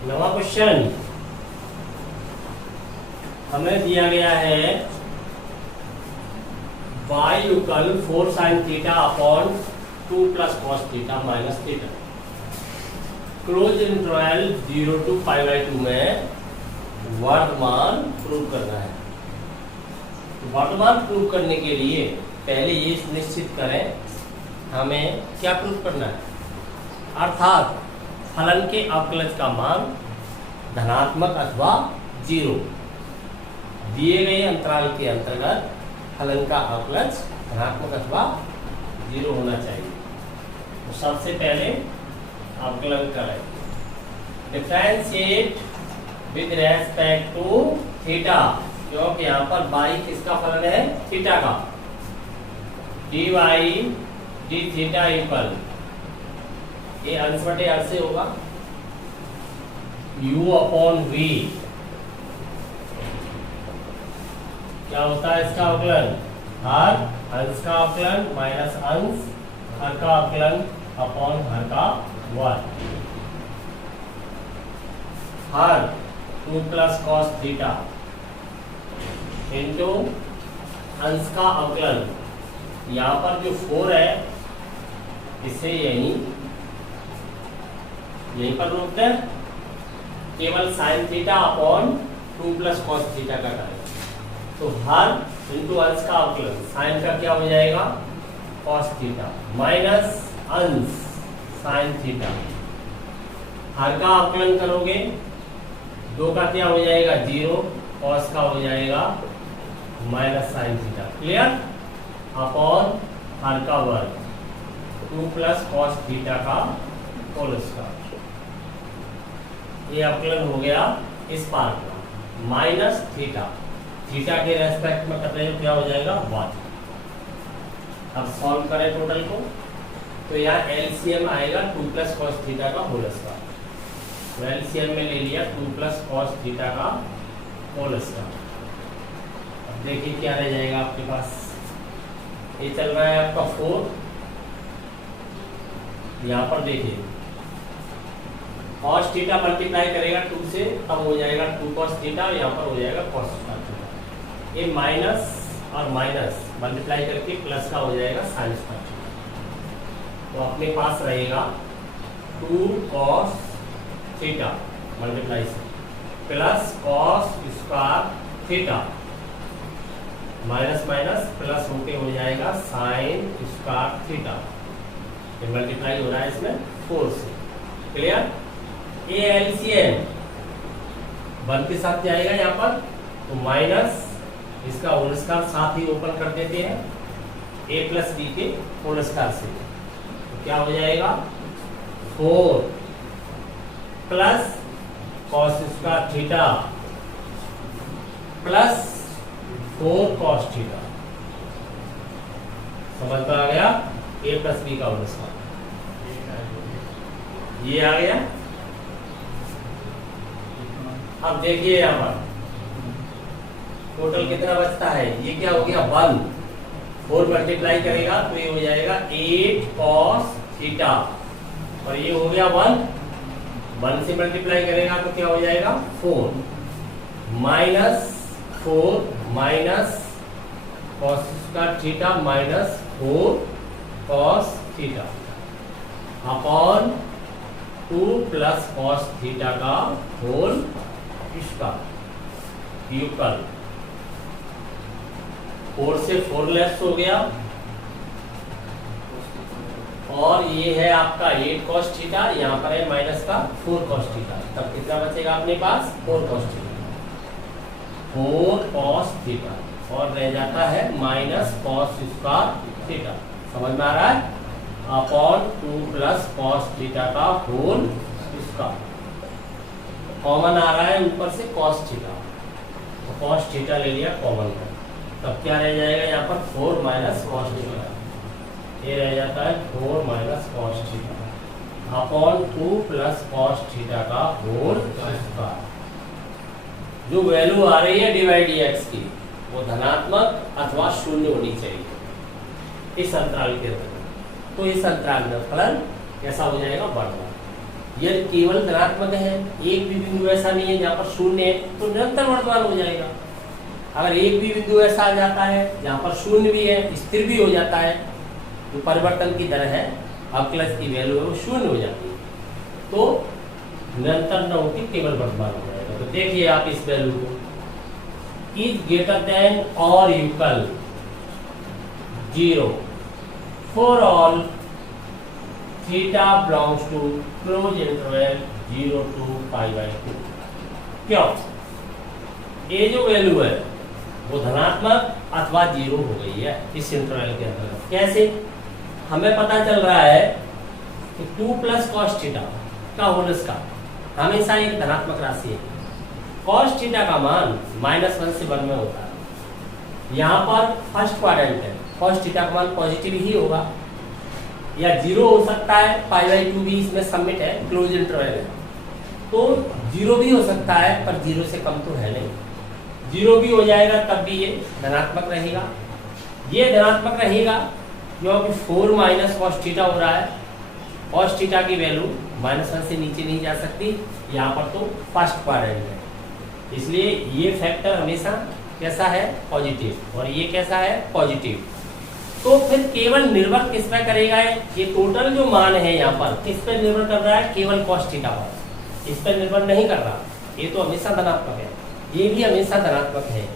नवा क्वेश्चन हमें दिया गया है y equal 4 sin theta upon 2 plus cos theta minus theta. Close interval 0 to π/2 में वर्तमान प्रूव करना है। वर्तमान प्रूव करने के लिए पहले ये निश्चित करें हमें क्या प्रूव करना है, अर्थात फलन के अवकलज का मान धनात्मक अथवा 0 दिए गए अंतराल के अंतर्गत फलन का अवकलज धनात्मक अथवा 0 होना चाहिए। तो सबसे पहले अवकलन करें, differentiate with respect to theta, क्योंकि यहाँ पर y किसका फलन है, थीटा का। dy डी थीटा इक्वल, ये अंश बटे अंश से होगा, u अपॉन v। क्या होता है इसका अवकलन, हर अंश का अवकलन माइनस अंश हर का अवकलन अपॉन हर का वर्ग। हर 2 प्लस कॉस थीटा इंटू अंश का अवकलन, यहाँ पर जो 4 है इसे यहीं पर रोक दें, केवल sine theta upon 2 plus cos theta का करें। तो हर इंटू अंश का अवकलन, साइन का क्या हो जाएगा कॉस थीटा माइनस अंश साइन थीटा। हर का अवकलन करोगे 2 का क्या हो जाएगा 0, कॉस का हो जाएगा minus sine theta, clear, upon her का वर्ग 2 प्लस कॉस थीटा का होल स्क्वायर। ये अवकलन हो गया इस पार्ट का, माइनस थीटा, थीटा के रेस्पेक्ट में कर रहे हो क्या हो जाएगा 1। अब सॉल्व करें टोटल को, तो यहाँ एलसीएम आएगा 2 प्लस कॉस थीटा का होल स्क्वायर। तो एलसीएम में ले लिया 2 प्लस कॉस थीटा का होल स्क्वायर। अब देखिए क्या रह जाएगा आपके पास, ये चल रहा है आपका 4, यहाँ पर देखिए cos थीटा मल्टीप्लाई करेगा 2 से, तब हो जाएगा 2 cos थीटा, यहाँ पर हो जाएगा cos थीटा। ये माइनस और माइनस मल्टीप्लाई करके प्लस का हो जाएगा sin थीटा। तो अपने पास रहेगा 2 cos थीटा मल्टीप्लाई से plus cos square theta, minus minus plus होके हो जाएगा sin स्क्वायर थीटा। ये मल्टीप्लाई हो रहा है इसमें 4 से, क्लियर। ए एलसीएम 1 के साथ जाएगा यहाँ पर, तो माइनस इसका होल स्क्वायर साथ ही ओपन कर देते हैं a प्लस बी के होल स्क्वायर से, तो क्या हो जाएगा 4 plus cos square theta plus 4 cos theta. समझ में आ गया, a प्लस बी का होल स्क्वायर ये आ गया। अब देखिए यहाँ पर टोटल कितना बचता है, ये क्या हो गया 1, 4 मल्टीप्लाई करेगा तो ये हो जाएगा 8 cos थीटा, और ये हो गया 1 से मल्टीप्लाई करेगा तो क्या हो जाएगा 4 minus 4 minus cos square theta minus 4 cos theta upon 2 plus cos theta का होल इसका यूकल। 4 से 4 लेस हो गया, और ये है आपका 8 cos थीटा, यहाँ पर है माइनस का 4 cos थीटा, तब कितना बचेगा अपने पास 4 cos थीटा, 4 cos थीटा, और रह जाता है माइनस cos स्क्वायर थीटा। समझ में आ रहा है, अपॉन 2 प्लस cos थीटा का होल इसका कॉमन आ रहा है ऊपर से cos थीटा, तो cos थीटा ले लिया कॉमन का, तब क्या रह जाएगा यहाँ पर 4 माइनस cos थीटा, ये रह जाता है 4 minus cos theta upon 2 plus cos theta का होल स्क्वायर। जो वैल्यू आ रही है डिवाइड dx की वो धनात्मक अथवा शून्य होनी चाहिए इस अंतराल के अंदर, तो इस अंतराल में फलन कैसा हो जाएगा बढ़ना। यदि केवल धनात्मक है, एक भी बिंदु ऐसा नहीं है जहाँ पर शून्य है, तो निरंतर वर्तमान हो जाएगा। अगर एक भी बिंदु ऐसा आ जाता है जहाँ पर शून्य भी है, स्थिर भी हो जाता है, तो परिवर्तन की दर है, अवकलज की वैल्यू है वो शून्य हो जाती है, तो निरंतर न होकर केवल वर्तमान हो जाएगा। तो देखिए आप इस वैल्यू को, इज ग्रेटर देन और equal 0 for all theta belongs to close interval 0 to π/2। क्यों? ये जो वैल्यू है वो धनात्मक अथवा 0 हो गई है इस इंटरवल के अंदर। कैसे? हमें पता चल रहा है कि 2 + cos थीटा का होल स्क्वायर हमेशा एक धनात्मक राशि है। cos थीटा का मान -1 से 1 में होता है। यहाँ पर फर्स्ट क्वाड्रेंट है, cos थीटा का मान पॉजिटिव ही होगा, या 0 हो सकता है, π/2 भी इसमें सबमिट है, क्लोज इंटरवल है, तो 0 भी हो सकता है, पर 0 से कम तो है नहीं। 0 भी हो जाएगा तब भी ये धनात्मक रहेगा। ये धनात्मक रहेगा क्योंकि 4 - cos थीटा हो रहा है। cos थीटा की वैल्यू -1 से नीचे नहीं जा सकती, यहाँ पर तो फर्स्ट क्वाड्रेंट है, इसलिए ये फैक्टर हमेशा कैसा है? पॉजिटिव, और ये कैसा है? पॉजिटिव। तो फिर केवल निर्भर किस पे करेगा? ये टोटल जो मान है यहाँ पर किस पे निर्भर कर रहा है? केवल cos थीटा पर, इस पर निर्भर नहीं कर रहा। ये तो हमेशा धनात्मक है, ये भी हमेशा धनात्मक है,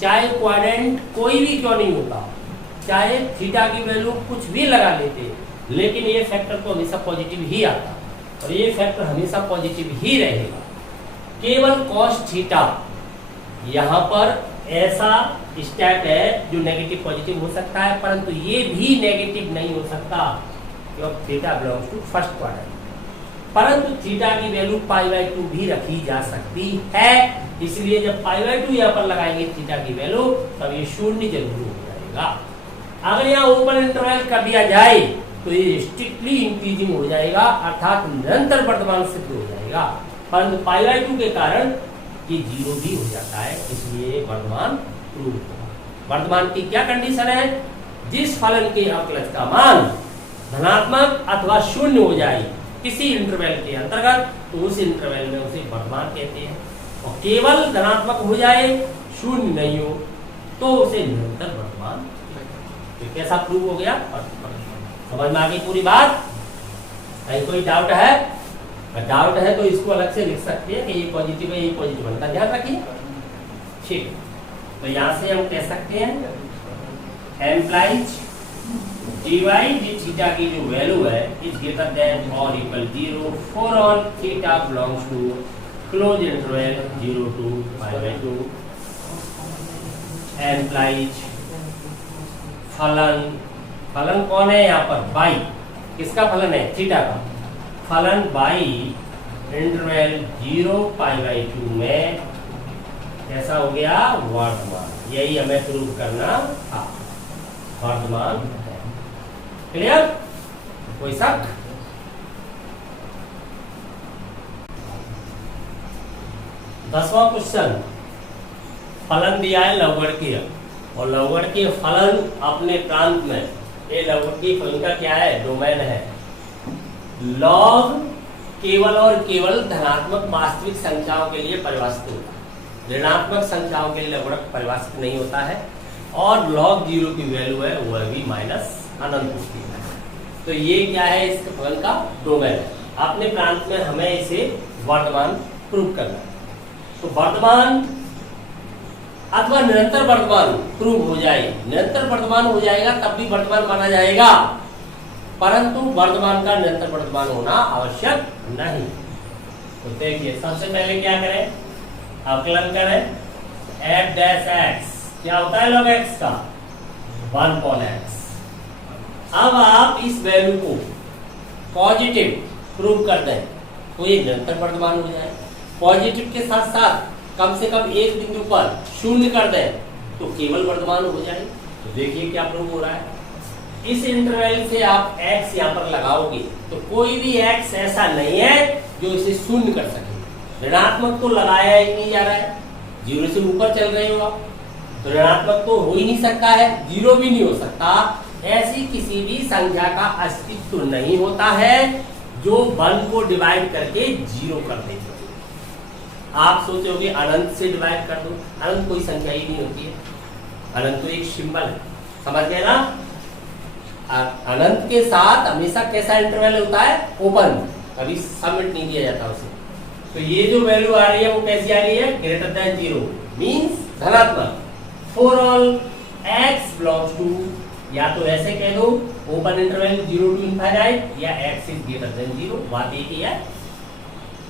चाहे क्वाड्रेंट कोई भी क्यों नहीं होता, चाहे थीटा की वैल्यू कुछ भी लगा लेते, लेकिन ये फैक्टर तो हमेशा पॉजिटिव ही आता, और ये फैक्टर हमेशा पॉजिटिव ही रहेगा। केवल cos थीटा यहाँ पर ऐसा स्टेप है जो नेगेटिव पॉजिटिव हो सकता है, परंतु ये भी नेगेटिव नहीं हो सकता क्योंकि theta belongs to first quadrant. परंतु थीटा की वैल्यू π/2 भी रखी जा सकती है, इसलिए जब π/2 यहाँ पर लगाएंगे थीटा की वैल्यू, तब ये शून्य जरूर हो जाएगा। अगर यहाँ ओपन इंटरवल कर दिया जाए तो ये स्ट्रिक्टली इंक्रीजिंग हो जाएगा, अर्थात निरंतर वर्तमान सिद्ध हो जाएगा, परंतु π/2 के कारण ये 0 भी हो जाता है, इसलिए वर्तमान प्रूव होगा। वर्तमान की क्या कंडीशन है? जिस फलन के अवकलज का मान धनात्मक अथवा शून्य हो जाए किसी इंटरवल के अंतर्गत, तो उस इंटरवल में उसे वर्तमान कहते हैं, और केवल धनात्मक हो जाए, शून्य नहीं हो, तो उसे निरंतर वर्तमान। तो कैसा प्रूव हो गया? समझ में आ गई पूरी बात? कहीं कोई डाउट है? डाउट है तो इसको अलग से लिख सकते हैं कि ये पॉजिटिव है, ये पॉजिटिव है, ध्यान रखिए। ठीक, तो यहाँ से हम कह सकते हैं एम्प्लाइज dy थीटा की जो वैल्यू है इज ग्रेटर देन और equal 0 for all theta belongs to close interval 0 to π/2। Implies फलन, फलन कौन है यहाँ पर? बाई, किसका फलन है? थीटा का फलन बाई इंटरवल 0 π/2 में कैसा हो गया? वर्तमान। यही हमें प्रूव करना था, वर्तमान है। क्लियर? कोई शक? दसवां क्वेश्चन, फलन दिया है लवगणकीय, और लवगणकीय फलन अपने प्रांत में, ये लवगणकीय फलन का क्या है? डोमेन है। लॉग केवल और केवल धनात्मक वास्तविक संख्याओं के लिए परिभाषित होता है, ऋणात्मक संख्याओं के लिए लवगणक परिभाषित नहीं होता है, और log 0 की वैल्यू है वह भी माइनस अनंत होती है। तो ये क्या है? इसके फलन का डोमेन है। अपने प्रांत में हमें इसे वर्तमान प्रूव करना है। तो वर्तमान अथवा निरंतर वर्तमान प्रूव हो जाए, निरंतर वर्तमान हो जाएगा तब भी वर्तमान माना जाएगा, परंतु वर्तमान का निरंतर वर्तमान होना आवश्यक नहीं। तो देखिए सबसे पहले क्या करें? अवकलन करें f'(x) क्या होता है log x का? 1/x। अब आप इस वैल्यू को पॉजिटिव प्रूव कर दें तो ये निरंतर वर्तमान हो जाए। पॉजिटिव के साथ साथ कम से कम एक बिंदु पर शून्य कर दें तो केवल वर्तमान हो जाए। तो देखिए क्या प्रूव हो रहा है। इस इंटरवल से आप x यहाँ पर लगाओगे तो कोई भी x ऐसा नहीं है जो इसे शून्य कर सके। ऋणात्मक तो लगाया ही नहीं जा रहा है, 0 से ऊपर चल रही होगा, तो ऋणात्मक तो हो ही नहीं सकता है, 0 भी नहीं हो सकता। ऐसी किसी भी संख्या का अस्तित्व नहीं होता है जो 1 को डिवाइड करके 0 कर देगी। आप सोचे होगे अनंत से डिवाइड कर दो, अनंत कोई संख्या ही नहीं होती है, अनंत तो एक सिंबल है, समझ गए ना। अनंत के साथ हमेशा कैसा इंटरवल होता है, ओपन, कभी सबमिट नहीं किया जाता उसे। तो ये जो वैल्यू आ रही है वो कैसी आ रही है, ग्रेटर देन 0 मींस धनात्मक। For all x belongs to, या तो ऐसे कह दो ओपन इंटरवल 0 टू इनफाइनाइट, या x इज ग्रेटर देन 0, बात एक ही है।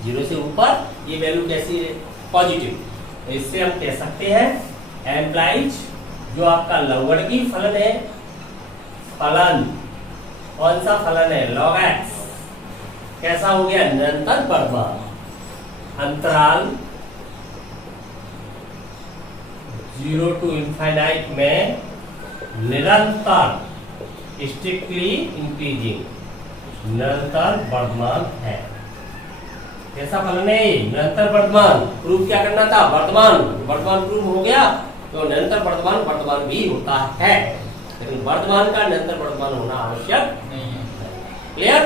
0 से ऊपर ये वैल्यू कैसी है, पॉजिटिव। तो इससे हम कह सकते हैं एम्प्लाइज जो आपका लववर्गी फलन है, फलन कौन सा फलन है, log x, कैसा हो गया, निरंतर बढ़मान। अंतराल 0 टू इनफाइनाइट में निरंतर स्ट्रिक्टली इंक्रीजिंग, निरंतर बढ़मान है। कैसा फलन है, निरंतर वर्धमान। प्रूफ क्या करना था, वर्तमान, वर्तमान प्रूफ हो गया तो निरंतर वर्तमान वर्तमान भी होता है, लेकिन वर्तमान का निरंतर वर्तमान होना आवश्यक नहीं है। क्लियर।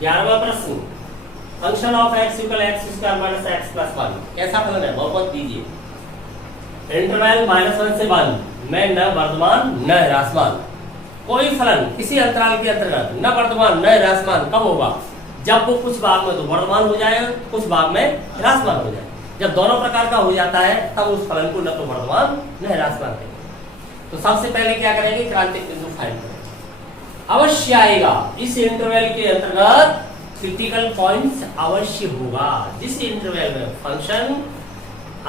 ग्यारहवां प्रश्न, function of x equal x square minus x plus 1 कैसा फलन है, बहुपद दीजिए। इंटरवल -1 से 1 में न वर्धमान न ह्रासमान कोई फलन किसी अंतराल के अंतर्गत न वर्धमान न ह्रासमान कब होगा, जब वो कुछ भाग में तो वर्धमान हो जाएगा, कुछ भाग में ह्रासमान हो जाएगा। जब दोनों प्रकार का हो जाता है तब उस फलन को न तो वर्धमान न ह्रासमान कहेंगे। तो सबसे पहले क्या करेंगे, क्रांतिक बिंदु फाइंड करेंगे। अवश्य आएगा इस इंटरवल के अंतर्गत क्रिटिकल पॉइंट्स अवश्य होगा, जिस इंटरवल में फंक्शन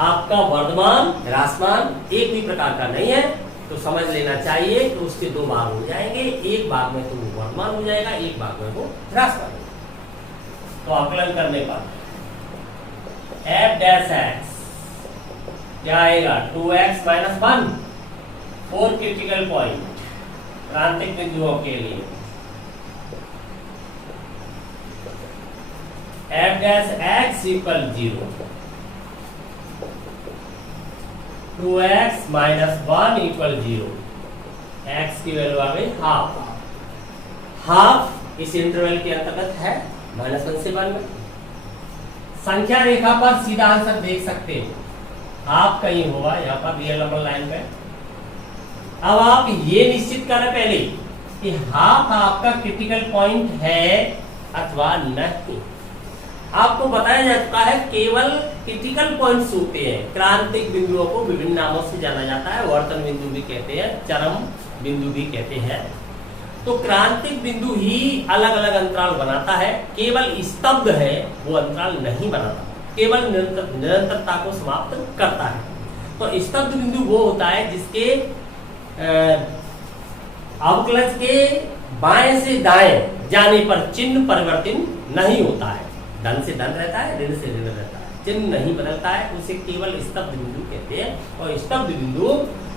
आपका वर्धमान ह्रासमान एक भी प्रकार का नहीं है, तो समझ लेना चाहिए कि उसके दो भाग हो जाएंगे, एक भाग में तो वो वर्धमान हो जाएगा, एक भाग में वो ह्रासमान हो जाएगा। तो आकलन करने पर f डैश x क्या आएगा, 2x माइनस 1, 4 क्रिटिकल पॉइंट क्रांतिक बिंदुओं के लिए। f dash x equal 0, 2x minus 1 equal 0, x की वैल्यू आ गई हाफ, हाफ इस इंटरवल के अंतर्गत है -1 से 1 में। संख्या रेखा पर सीधा आंसर देख सकते हो, हाफ कहीं होगा यहाँ पर रियल नंबर लाइन पे। अब आप ये निश्चित करें पहले कि हाफ आपका क्रिटिकल पॉइंट है अथवा नहीं। आपको बताया जा चुका है केवल क्रिटिकल पॉइंट्स होते हैं, क्रांतिक बिंदुओं को विभिन्न नामों से जाना जाता है, वर्तन बिंदु भी कहते हैं, चरम बिंदु भी कहते हैं। तो क्रांतिक बिंदु ही अलग अलग अंतराल बनाता है, केवल स्तब्ध है वो अंतराल नहीं बनाता, केवल निरंतरता को समाप्त करता है। तो स्तब्ध बिंदु वो होता है जिसके अवकलज के बाएं से दाएं जाने पर चिन्ह परिवर्तन नहीं होता है, धन से धन रहता है, ऋण से ऋण रहता है, चिन्ह नहीं बदलता है, उसे केवल स्तब्ध बिंदु कहते हैं। और स्तब्ध बिंदु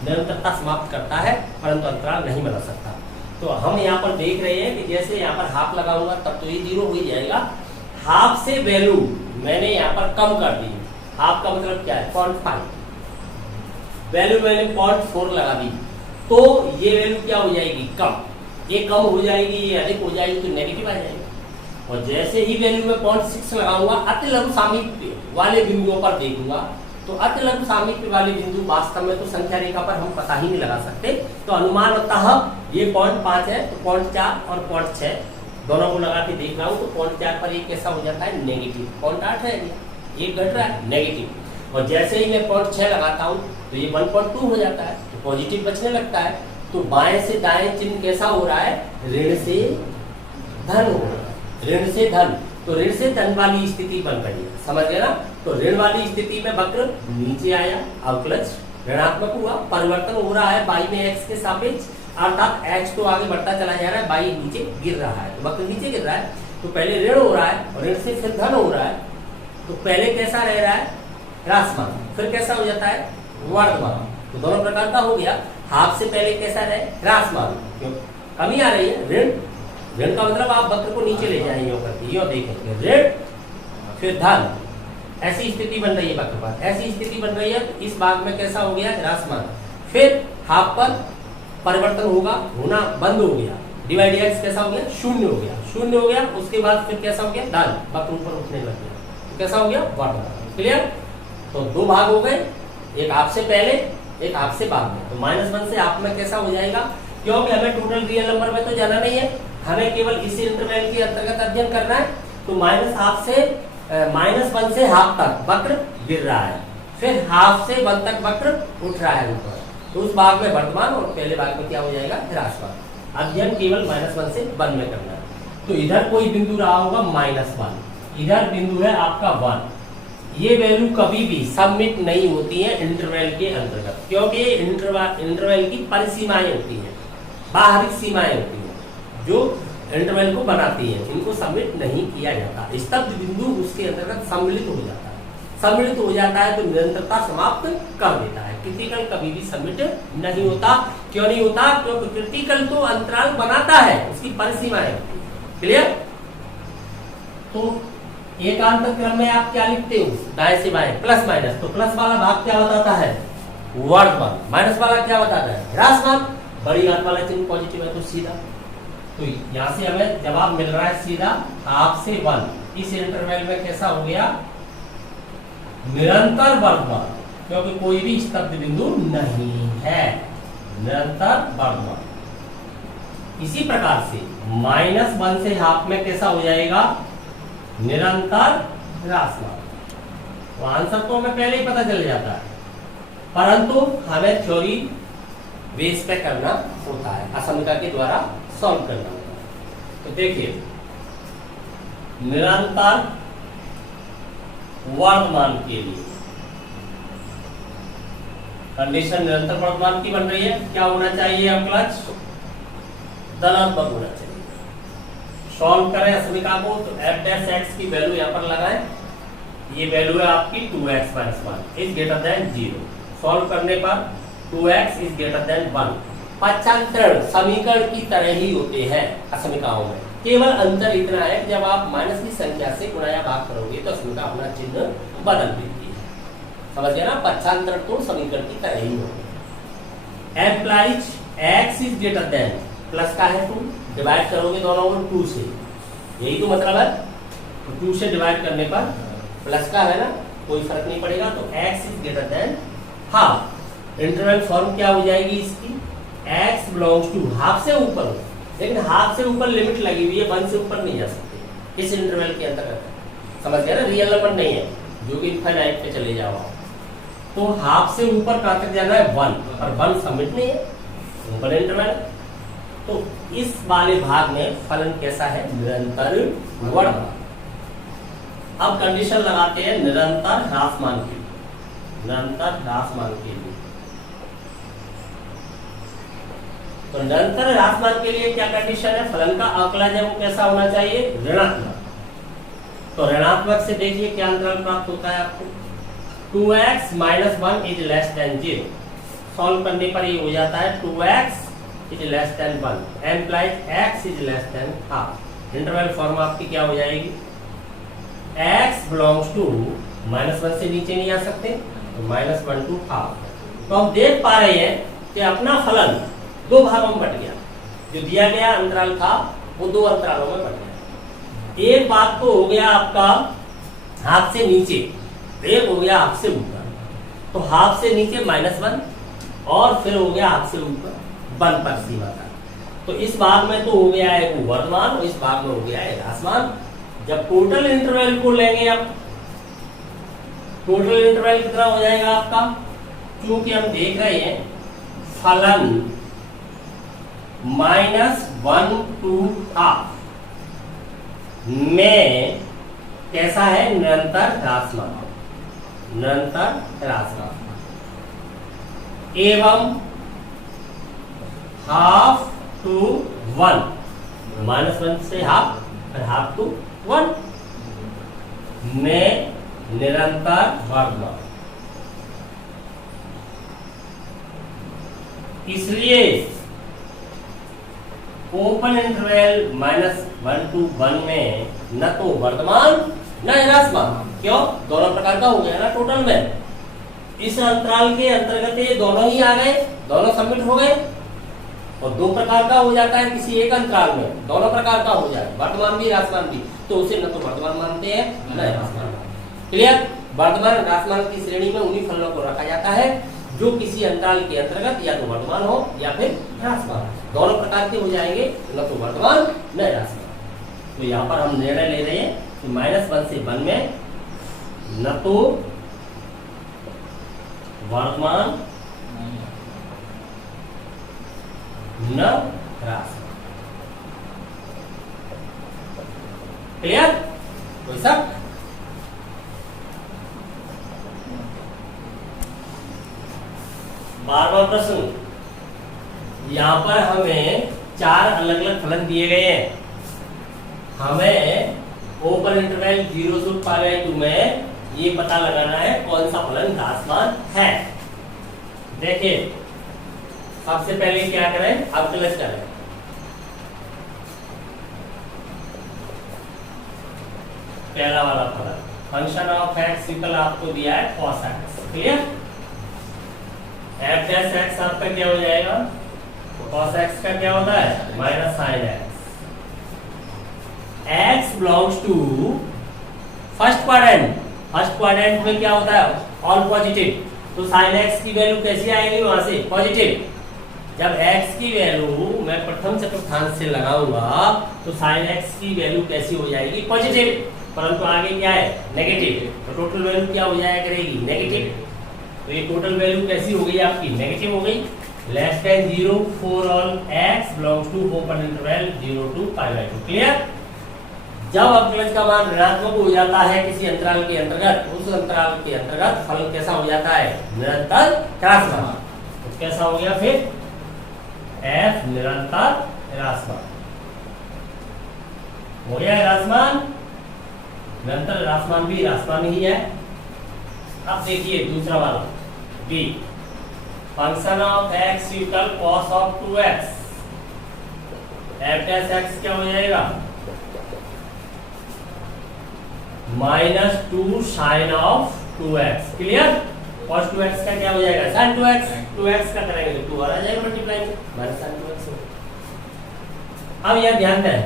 निरंतरता समाप्त करता है परंतु अंतराल नहीं बना सकता। तो हम यहाँ पर देख रहे हैं कि जैसे यहाँ पर हाफ लगाऊंगा तब तो ये 0 हो ही जाएगा। हाफ से वैल्यू मैंने यहाँ पर कम कर दी, हाफ का मतलब क्या है 0.5, वैल्यू मैंने 0.4 लगा दी, तो ये वैल्यू क्या हो जाएगी, कम, ये कम हो जाएगी, ये अधिक हो जाएगी तो नेगेटिव आ जाएगी। और जैसे ही वैल्यू में 0.6 लगाऊंगा, अति लघु सामीप्य वाले बिंदुओं पर देखूंगा, तो अति लघु सामीप्य वाले बिंदु वास्तव में तो संख्या रेखा पर हम पता ही नहीं लगा सकते। तो अनुमानतः ये 0.5 है तो 0.4 और 0.6 दोनों को लगा के देख रहा हूँ, तो 0.4 पर ये कैसा हो जाता है, नेगेटिव। 0.8 है, ये घट रहा है, नेगेटिव। और जैसे ही मैं 0.6 लगाता हूँ तो ये 1.2 हो जाता है, तो पॉजिटिव बचने लगता है। तो बाएं से दाएं चिन्ह कैसा हो रहा है, ऋण से धन हो रहा है, ऋण से धन। तो ऋण से धन वाली स्थिति बन रही है, समझ गए ना। तो ऋण वाली स्थिति में वक्र नीचे आया, अवकलज ऋणात्मक हुआ, परिवर्तन हो रहा है y में x के सापेक्ष, अर्थात x तो आगे बढ़ता चला जा रहा है, y नीचे गिर रहा है, तो वक्र नीचे गिर रहा है। तो पहले ऋण हो रहा है और ऋण से फिर धन हो रहा है, तो पहले कैसा रह रहा है, ह्रासमान, फिर कैसा हो जाता है, वर्धमान। तो दोनों प्रकार का हो गया। हाफ से पहले कैसा रहे, ह्रासमान, क्यों कमी आ रही है, ऋण, ऋण का मतलब आप वक्र को नीचे ले जाएंगे करके, यो देखेंगे ऋण फिर धन, ऐसी स्थिति बन रही है वक्र पर, ऐसी स्थिति बन रही है। तो इस भाग में कैसा हो गया, ह्रासमान, फिर हाफ पर परिवर्तन होना बंद हो गया, डिवाइड एक्स कैसा हो गया, शून्य हो गया, शून्य हो गया, उसके बाद फिर कैसा हो गया, डन, वक्र ऊपर उठने लग गया, तो कैसा हो गया, वर्धमान। क्लियर? तो दो भाग हो गए, एक आपसे पहले, एक आपसे बाद में। तो -1 से आप में कैसा हो जाएगा, क्योंकि हमें टोटल रियल नंबर में तो जाना नहीं है, हमें केवल इसी इंटरवल के अंतर्गत अध्ययन करना है। तो -1 से हाफ तक वक्र गिर रहा है, फिर हाफ से 1 तक वक्र उठ रहा है ऊपर, तो उस भाग में वर्तमान और पहले भाग में क्या हो जाएगा, ह्रासमान। अध्ययन केवल -1 से 1 में करना है। तो इधर कोई बिंदु रहा होगा -1, इधर बिंदु है आपका 1। ये वैल्यू कभी भी सबमिट नहीं होती है इंटरवल के अंतर्गत, क्योंकि इंटरवल की परिसीमाएं होती हैं, बाहरी सीमाएं होती हैं जो इंटरवल को बनाती हैं, इनको सबमिट नहीं किया जाता। स्तब्ध बिंदु उसके अंतर्गत सम्मिलित हो जाता है, सम्मिलित हो जाता है तो निरंतरता समाप्त कर देता है। क्रिटिकल कभी भी सबमिट नहीं होता। क्यों नहीं होता? क्योंकि क्रिटिकल तो अंतराल बनाता है, उसकी परिसीमाएं। क्लियर? तो एकांत क्रम में आप क्या लिखते हो, दाएं से बाएं, प्लस माइनस। तो प्लस वाला भाग क्या बताता है, वर्धमान, माइनस वाला क्या बताता है, ह्रासमान। बड़ी हाथ वाला चिन्ह पॉजिटिव है तो सीधा, तो यहाँ से हमें जवाब मिल रहा है सीधा, हाफ से 1। इस इंटरवल में कैसा हो गया, निरंतर वर्धमान, क्योंकि कोई भी स्तब्ध बिंदु नहीं है, निरंतर वर्धमान। इसी प्रकार से -1 से हाफ में कैसा हो जाएगा, निरंतर ह्रासमान। तो आंसर तो हमें पहले ही पता चल जाता है, परंतु हमें थ्योरी बेस पे करना होता है, असमिका के द्वारा सॉल्व करना होता है। तो देखिए, निरंतर वर्धमान के लिए कंडीशन निरंतर वर्धमान की बन रही है, क्या होना चाहिए, अवकलज धनात्मक होना चाहिए। सॉल्व करें असमिका को, तो f' की वैल्यू यहाँ पर लगाएं, ये वैल्यू है आपकी 2x - 1 is greater than 0। Solve करने पर 2x इज ग्रेटर देन 1। पक्षांतरण समीकरण की तरह ही होते हैं असमिकाओं में, केवल अंतर इतना है कि जब आप माइनस की संख्या से गुणा या भाग करोगे तो असमिका अपना चिन्ह बदल देती है। समझ गया ना? पक्षांतरण तो समीकरण की तरह ही होते हैं। Implies x is greater than, plus का है 2, डिवाइड करोगे दोनों को 2 से, यही तो मतलब है। तो 2 से डिवाइड करने पर प्लस का है ना, कोई फर्क नहीं पड़ेगा, तो x is greater then half. Interval form क्या हो जाएगी इसकी, x बिलोंग्स टू हाफ से ऊपर, लेकिन हाफ से ऊपर लिमिट लगी हुई है, 1 से ऊपर नहीं जा सकते इस इंटरवल के अंतर्गत। समझ गया ना? रियल नंबर नहीं है जो कि इनफाइनाइट पे चले जाओ। तो हाफ से ऊपर कहाँ तक जाना है, 1, और 1 सबमिट नहीं है, ऊपर इंटरवल। तो इस वाले भाग में फलन कैसा है, निरंतर वर्धमान। अब कंडीशन लगाते हैं निरंतर ह्रासमान के लिए, निरंतर ह्रासमान के लिए। तो निरंतर ह्रासमान के लिए क्या कंडीशन है, फलन का अवकलज है वो कैसा होना चाहिए, ऋणात्मक। तो ऋणात्मक से देखिए क्या अंतराल प्राप्त होता है आपको, 2x - 1 is less than 0। Solve करने पर ये हो जाता है 2x is less than 1, implies x is less than half. Interval form आपकी क्या हो जाएगी, x बिलोंग्स टू -1 से नीचे नहीं आ सकते, तो -1 टू हाफ। तो हम देख पा रहे हैं कि अपना फलन दो भागों में बट गया, जो दिया गया अंतराल था वो दो अंतरालों में बट गया। एक बात तो हो गया आपका हाफ से नीचे, एक हो गया हाफ से ऊपर। तो हाफ से नीचे -1 और फिर हो गया हाफ से ऊपर 1 पर सीमा का। तो इस भाग में तो हो गया है वो वर्धमान और इस भाग में हो गया है ह्रासमान। जब टोटल इंटरवल को लेंगे, अब टोटल इंटरवल कितना हो जाएगा आपका, क्योंकि हम देख रहे हैं फलन -1 टू हाफ में कैसा है, निरंतर ह्रासमान, निरंतर ह्रासमान एवं हाफ टू 1, -1 से हाफ और हाफ टू 1 में निरंतर वर्धमान। इसलिए ओपन इंटरवल -1 टू 1 में न तो वर्धमान न ह्रासमान। क्यों? दोनों प्रकार का हो गया ना टोटल में। इस अंतराल के अंतर्गत ये दोनों ही आ गए, दोनों सबमिट हो गए। और दो प्रकार का हो जाता है किसी एक अंतराल में, दोनों प्रकार का हो जाए, वर्तमान भी ह्रासमान भी, तो उसे न तो वर्तमान मानते हैं न ह्रासमान। क्लियर? वर्तमान ह्रासमान की श्रेणी में उन्हीं फलनों को रखा जाता है जो किसी अंतराल के अंतर्गत या तो वर्तमान हो या फिर ह्रासमान, दोनों प्रकार के हो जाएंगे, न तो वर्तमान न ह्रासमान। तो यहाँ पर हम निर्णय ले रहे हैं कि -1 से 1 में न तो वर्तमान न ह्रासमान। क्लियर? कोई शक? बारहवां प्रश्न, यहाँ पर हमें 4 अलग अलग फलन दिए गए हैं। हमें ओपन इंटरवल 0 से π/2 में ये पता लगाना है कौन सा फलन ह्रासमान है। देखिए सबसे पहले क्या करें, अवकलज करें। पहला वाला फलन फंक्शन ऑफ x इक्वल आपको दिया है cos x। Clear? f dash x आपका क्या हो जाएगा, cos x का क्या होता है minus sin x। x belongs to first quadrant, first quadrant में क्या होता है ऑल पॉजिटिव, तो sin x की वैल्यू कैसी आएगी वहां से पॉजिटिव। जब x की वैल्यू मैं प्रथम चतुर्थांश से लगाऊंगा तो sin x की वैल्यू कैसी हो जाएगी पॉजिटिव, परंतु आगे क्या है नेगेटिव, तो टोटल वैल्यू क्या हो जाया करेगी नेगेटिव। तो ये टोटल वैल्यू कैसी हो गई आपकी नेगेटिव हो गई। Less than 0 for all x belongs to open interval 0 to π/2। Clear? जब अवकलज का मान ऋणात्मक हो जाता है किसी अंतराल के अंतर्गत, उस अंतराल के अंतर्गत फलन कैसा हो जाता है निरंतर ह्रासमान। तो कैसा हो गया फिर f निरंतर ह्रासमान हो गया। ह्रासमान निरंतर ह्रासमान भी ह्रासमान ही है। अब देखिए दूसरा वाला b, function of x equal cos of 2x, f dash x क्या हो जाएगा -2 sin of 2x। Clear? cos 2x का क्या हो जाएगा sin 2x, 2x का करेंगे तो 2 आ जाएगा मल्टीप्लाई में sin 2x। अब यह ध्यान दें,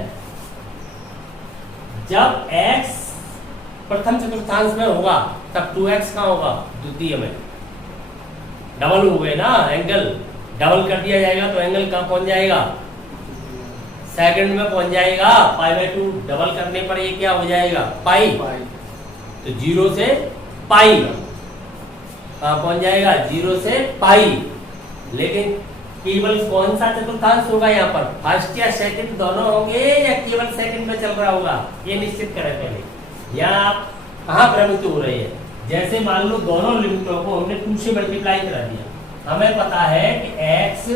जब x प्रथम चतुर्थांश में होगा तब 2x कहाँ होगा द्वितीय में, डबल हो गए ना, एंगल डबल कर दिया जाएगा तो एंगल कहाँ पहुंच जाएगा सेकंड में पहुंच जाएगा। π/2 डबल करने पर ये क्या हो जाएगा पाई, तो 0 से पाई कहाँ पहुंच जाएगा 0 से पाई। लेकिन केवल कौन सा चतुर्थांश होगा यहाँ पर, फर्स्ट या सेकंड दोनों होंगे या केवल सेकंड में चल रहा होगा, ये निश्चित करें पहले। यहाँ आप कहाँ भ्रमित हो रहे हैं, जैसे मान लो दोनों लिमिटों को हमने 2 से मल्टीप्लाई करा दिया, हमें पता है कि x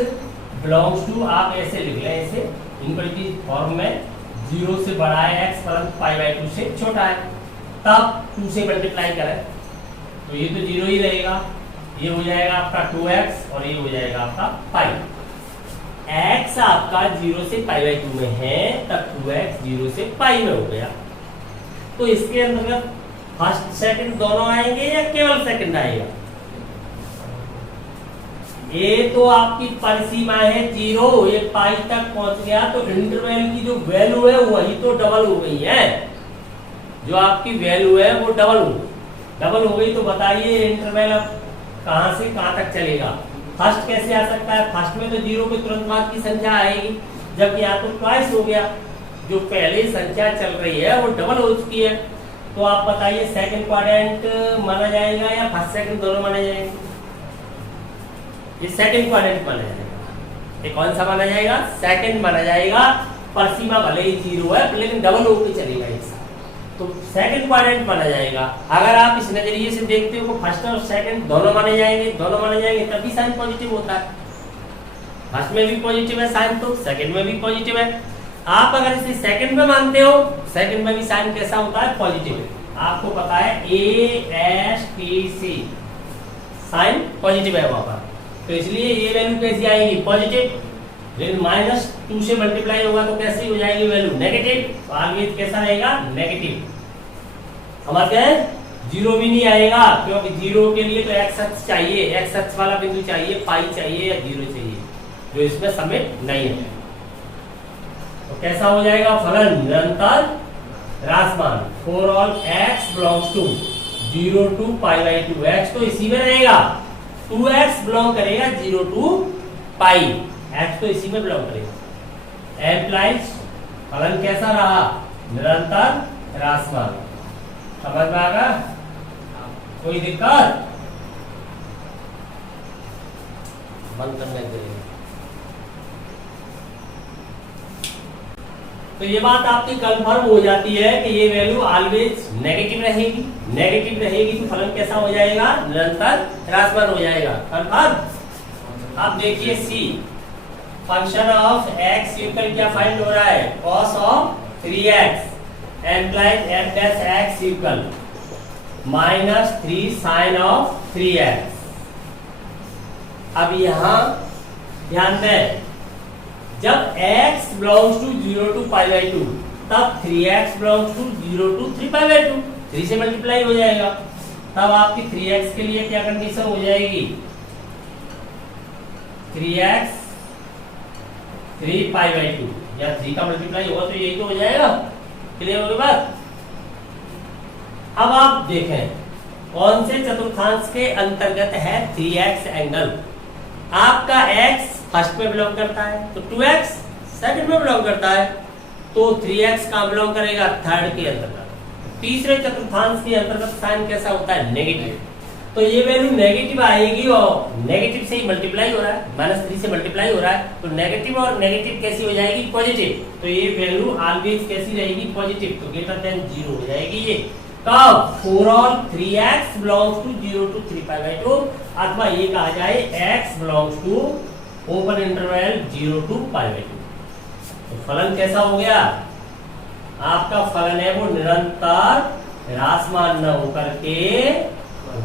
बिलोंग्स टू, आप ऐसे लिख लें इसे इनवर्टिंग फॉर्म में, 0 से बड़ा है x परंतु π/2 से छोटा है, तब 2 से मल्टीप्लाई करें तो ये तो 0 ही रहेगा, ये हो जाएगा आपका 2x और ये हो जाएगा आपका पाई। x आपका 0 से π/2 में है तब 2x 0 से पाई में हो गया। तो इसके अंतर्गत फर्स्ट सेकंड दोनों आएंगे या केवल सेकंड आएगा, ये तो आपकी परिसीमा है 0, ये पाई तक पहुंच गया तो इंटरवल की जो वैल्यू है वही तो डबल हो गई है, जो आपकी वैल्यू है वो डबल हो गई। तो बताइए इंटरवल अब कहां से कहां तक चलेगा, फर्स्ट कैसे आ सकता है, फर्स्ट में तो 0 के तुरंत बाद की संख्या आएगी, जबकि यहाँ तो ट्वाइस हो गया, जो पहले संख्या चल रही है वो डबल हो चुकी है। तो आप बताइए सेकंड क्वाड्रेंट माना जाएगा या फर्स्ट सेकंड दोनों माने जाएंगे, ये सेकंड क्वाड्रेंट माना जाएगा। ये कौन सा माना जाएगा सेकंड माना जाएगा, परिसीमा भले ही 0 है लेकिन डबल होकर चलेगा एक साथ, तो सेकंड क्वाड्रेंट माना जाएगा। अगर आप इस नजरिए से देखते हो तो फर्स्ट और सेकंड दोनों माने जाएंगे, तभी साइन पॉजिटिव होता है, फर्स्ट में भी पॉजिटिव है साइन तो सेकंड में भी पॉजिटिव है। आप अगर इसे सेकंड में मानते हो, सेकंड में भी साइन कैसा होता है पॉजिटिव, आपको पता है ASTC साइन पॉजिटिव है वहां पर, तो इसलिए ये वैल्यू कैसी आएगी पॉजिटिव। लेकिन -2 से मल्टीप्लाई होगा तो कैसी हो जाएगी वैल्यू नेगेटिव, तो आगे कैसा रहेगा नेगेटिव। समझ गए, 0 भी नहीं आएगा क्योंकि 0 के लिए तो x अक्ष चाहिए, x अक्ष वाला बिंदु चाहिए, पाई चाहिए या 0 चाहिए, जो इसमें सबमिट नहीं है। तो कैसा हो जाएगा फलन निरंतर रासमान for all x belongs to 0 to π/2। x तो इसी में रहेगा, 2x बिलोंग करेगा 0 to π, x तो इसी में बिलोंग करेगा। एम्प्लाइज फलन कैसा रहा निरंतर रासमान। समझ में आएगा? कोई दिक्कत? बंद करने के लिए तो ये बात आपकी कंफर्म हो जाती है कि ये वैल्यू ऑलवेज नेगेटिव रहेगी। नेगेटिव रहेगी तो फलन कैसा हो जाएगा निरंतर रासमान हो जाएगा। कंफर्म? अब देखिए C, function of x equal क्या फाइंड हो रहा है cos of 3x implies f dash x equal -3 sin of 3x। अब यहां ध्यान दें, जब x बिलोंग्स टू 0 to π/2 तब 3x बिलोंग्स टू 0 to 3π/2, 3 से मल्टीप्लाई हो जाएगा। तब आपकी 3x के लिए क्या कंडीशन हो जाएगी 3x 3π/2 या 3 का मल्टीप्लाई होगा तो यही तो हो जाएगा। क्लियर होगी बात? अब आप देखें कौन से चतुर्थांश के अंतर्गत है 3x एंगल। आपका x फर्स्ट में बिलोंग करता है तो 2x सेकंड में बिलोंग करता है, तो 3x का बिलोंग करेगा थर्ड के अंतर्गत। तीसरे चतुर्थांश के अंतर्गत साइन कैसा होता है नेगेटिव, तो ये वैल्यू नेगेटिव आएगी और नेगेटिव से ही मल्टीप्लाई हो रहा है, -3 से मल्टीप्लाई हो रहा है, तो नेगेटिव और नेगेटिव कैसी हो जाएगी पॉजिटिव। तो ये वैल्यू ऑलवेज कैसी रहेगी पॉजिटिव, तो ग्रेटर देन 0 हो जाएगी ये। कब for all 3x belongs to 0 to 3π/2 अथवा ये कहा जाए x belongs to open interval 0 to π/2। तो फलन कैसा हो गया आपका फलन है वो निरंतर रासमान न होकर के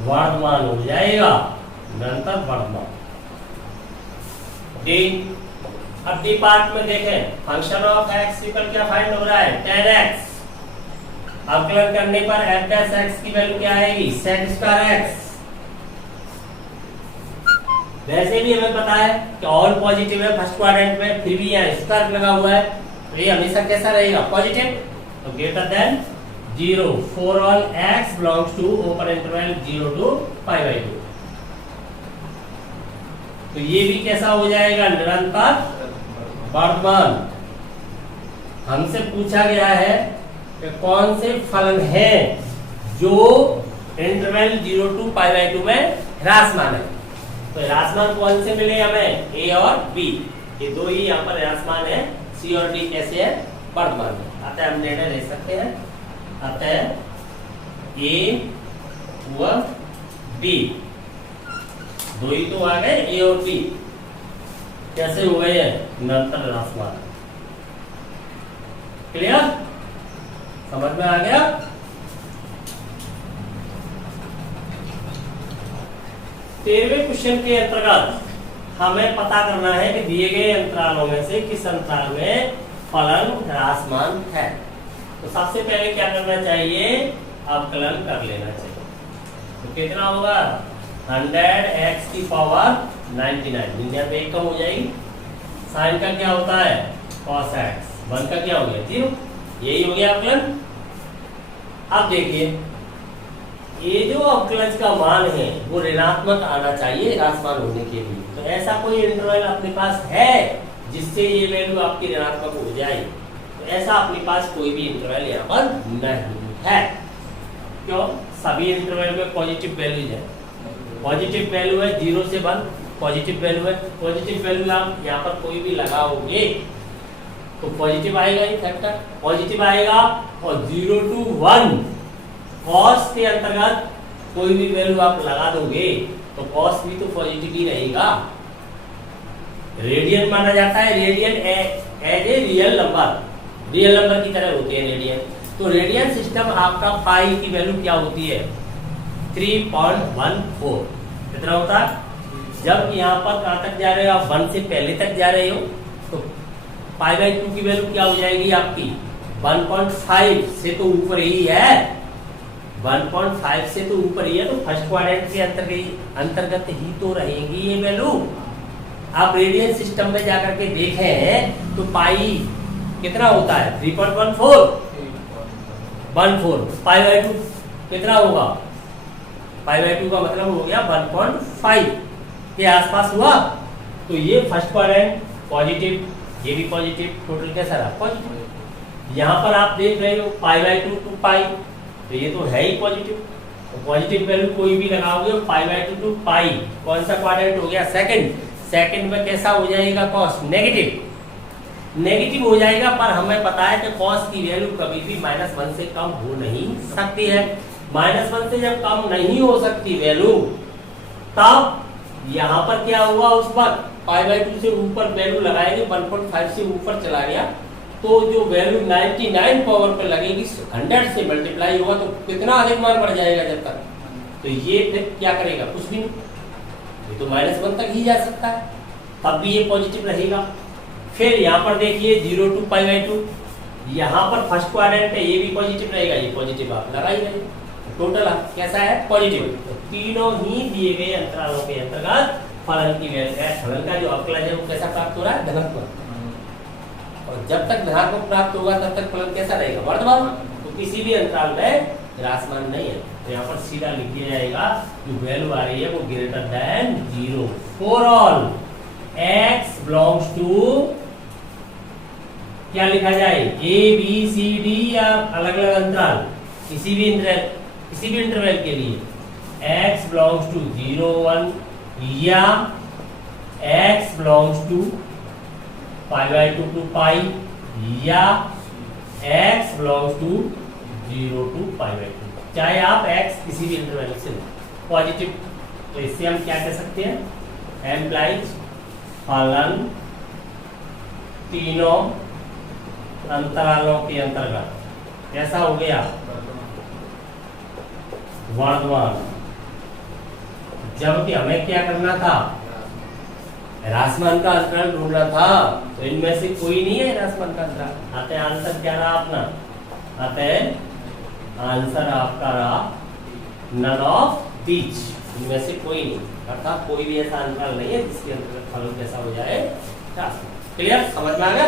वर्धमान हो जाएगा, निरंतर वर्धमान। डी, अब डी पार्ट में देखें फंक्शन ऑफ x इक्वल क्या फाइंड हो रहा है 10x। अवकलन करने पर f डैश x की वैल्यू क्या आएगी sec स्क्वायर x। वैसे भी हमें पता है कि ऑल पॉजिटिव है फर्स्ट क्वाड्रेंट में, फिर भी यहाँ स्क्वायर लगा हुआ है तो ये हमेशा कैसा रहेगा पॉजिटिव, तो greater than 0 for all x belongs to open interval 0 to π/2। तो ये भी कैसा हो जाएगा निरंतर वर्धमान। हमसे पूछा गया है कि कौन से फलन है जो इंटरवल 0 to π/2 में ह्रासमान है। तो ह्रासमान कौन से मिले हमें a और b, ये दो ही यहाँ पर ह्रासमान है। c और d कैसे है वर्धमान है। अतः हम निर्णय ले सकते हैं, अतः a व b दो ही तो आ गए, a और b कैसे हो गए हैं निरंतर ह्रासमान। क्लियर? समझ में आ गया? तेरहवें क्वेश्चन के अंतर्गत हमें पता करना है कि दिए गए अंतरालों में से किस अंतराल में फलन ह्रासमान है। तो सबसे पहले क्या करना चाहिए अवकलन कर लेना चाहिए। तो कितना होगा 100x की पावर 99 कम हो जाएगी। साइन का क्या होता है cos x, 1 का क्या हो गया 0, यही हो गया अवकलन। अब देखिए ये जो अवकलज का मान है वो ऋणात्मक आना चाहिए ह्रासमान होने के लिए। तो ऐसा कोई इंटरवल अपने पास है जिससे ये वैल्यू आपकी ऋणात्मक हो जाए, तो ऐसा अपने पास कोई भी इंटरवल यहाँ पर नहीं है। क्यों? सभी इंटरवल में पॉजिटिव वैल्यूज है। पॉजिटिव वैल्यू है 0 से 1 पॉजिटिव वैल्यू है। पॉजिटिव वैल्यू आप यहाँ पर कोई भी लगाओगे तो पॉजिटिव आएगा, ये फैक्टर पॉजिटिव आएगा। और 0 to 1 कॉस के अंतर्गत कोई भी वैल्यू आप लगा दोगे तो कॉस भी तो पॉजिटिव ही रहेगा। रेडियन माना जाता है, radian as a real number की तरह होते हैं रेडियन। तो रेडियन सिस्टम आपका पाई की वैल्यू क्या होती है 3.14। कितना होता है? जब यहाँ पर कहां तक जा रहे हो आप 1 से पहले तक जा रहे हो तो π/2 की वैल्यू क्या हो जाएगी आपकी 1.5 से तो ऊपर ही है, 1.5 से तो ऊपर ही है, तो फर्स्ट क्वाड्रेंट के अंतर्गत ही तो रहेगी ये वैल्यू। आप रेडियन सिस्टम में जाकर के देखें तो पाई कितना होता है 3.14 पाई/2 कितना होगा, पाई/2 का मतलब हो गया 1.5 के आसपास हुआ। तो ये फर्स्ट क्वाड्रेंट पॉजिटिव, ये भी पॉजिटिव, टोटल कैसा रहा पॉजिटिव। यहाँ पर आप देख रहे हो पाई/2 टू पाई, तो ये तो है ही पॉजिटिव, तो पॉजिटिव वैल्यू कोई भी लगाओगे पाई/2 टू पाई, कौन सा क्वाड्रेंट हो गया सेकंड में कैसा हो जाएगा कॉस नेगेटिव हो जाएगा। पर हमें पता है कि कॉस की वैल्यू कभी भी -1 से कम हो नहीं सकती है। -1 से जब कम नहीं हो सकती वैल्यू, तब यहाँ पर क्या हुआ, उस पर पाई/2 से ऊपर वैल्यू लगाएंगे, 1.5 से ऊपर चला गया तो जो वैल्यू 99 पावर पे लगेगी 100 से मल्टीप्लाई होगा, तो कितना अधिक मान बढ़ जाएगा जब तक, तो ये फिर क्या करेगा, कुछ भी नहीं, ये तो -1 तक ही जा सकता है, तब भी ये पॉजिटिव रहेगा। फिर यहाँ पर देखिए 0 टू पाई/2, यहाँ पर फर्स्ट क्वाड्रेंट है, ये भी पॉजिटिव रहेगा, ये पॉजिटिव आप लगा ही रहे, टोटल कैसा है पॉजिटिव। तो तीनों ही दिए गए अंतरालों के अंतर्गत फलन की वैल्यू है, फलन का जो अवकलज है वो कैसा प्राप्त हो रहा है, धनात्मक, और जब तक धनात्मक प्राप्त होगा तब तक फलन कैसा रहेगा, वर्धमान। तो किसी भी अंतराल में ह्रासमान नहीं है, तो यहाँ पर सीधा लिख दिया जाएगा जो वैल्यू आ रही है वो greater than 0 for all x belongs to, क्या लिखा जाए, A B C D या अलग अलग अंतराल, किसी भी इंटरवल के लिए x बिलोंग्स टू 0 1 या x बिलोंग्स टू पाई/2 टू पाई या x बिलोंग्स टू 0 टू पाई/2, चाहे आप x किसी भी इंटरवल से पॉजिटिव। तो इससे हम क्या कह सकते हैं, एम्प्लाइज फलन तीनों अंतरालों के अंतर्गत कैसा हो गया, वर्धमान। जबकि हमें क्या करना था, ह्रासमान का अंतराल ढूंढना था, तो इनमें से कोई नहीं है ह्रासमान का अंतराल। आते आंसर क्या रहा अपना, आते आंसर आपका रहा नन ऑफ दीज, इनमें से कोई नहीं, अर्थात कोई भी ऐसा अंतराल नहीं है जिसके अंतर्गत फलन कैसा हो जाए ह्रासमान। क्लियर, समझ में आ गया।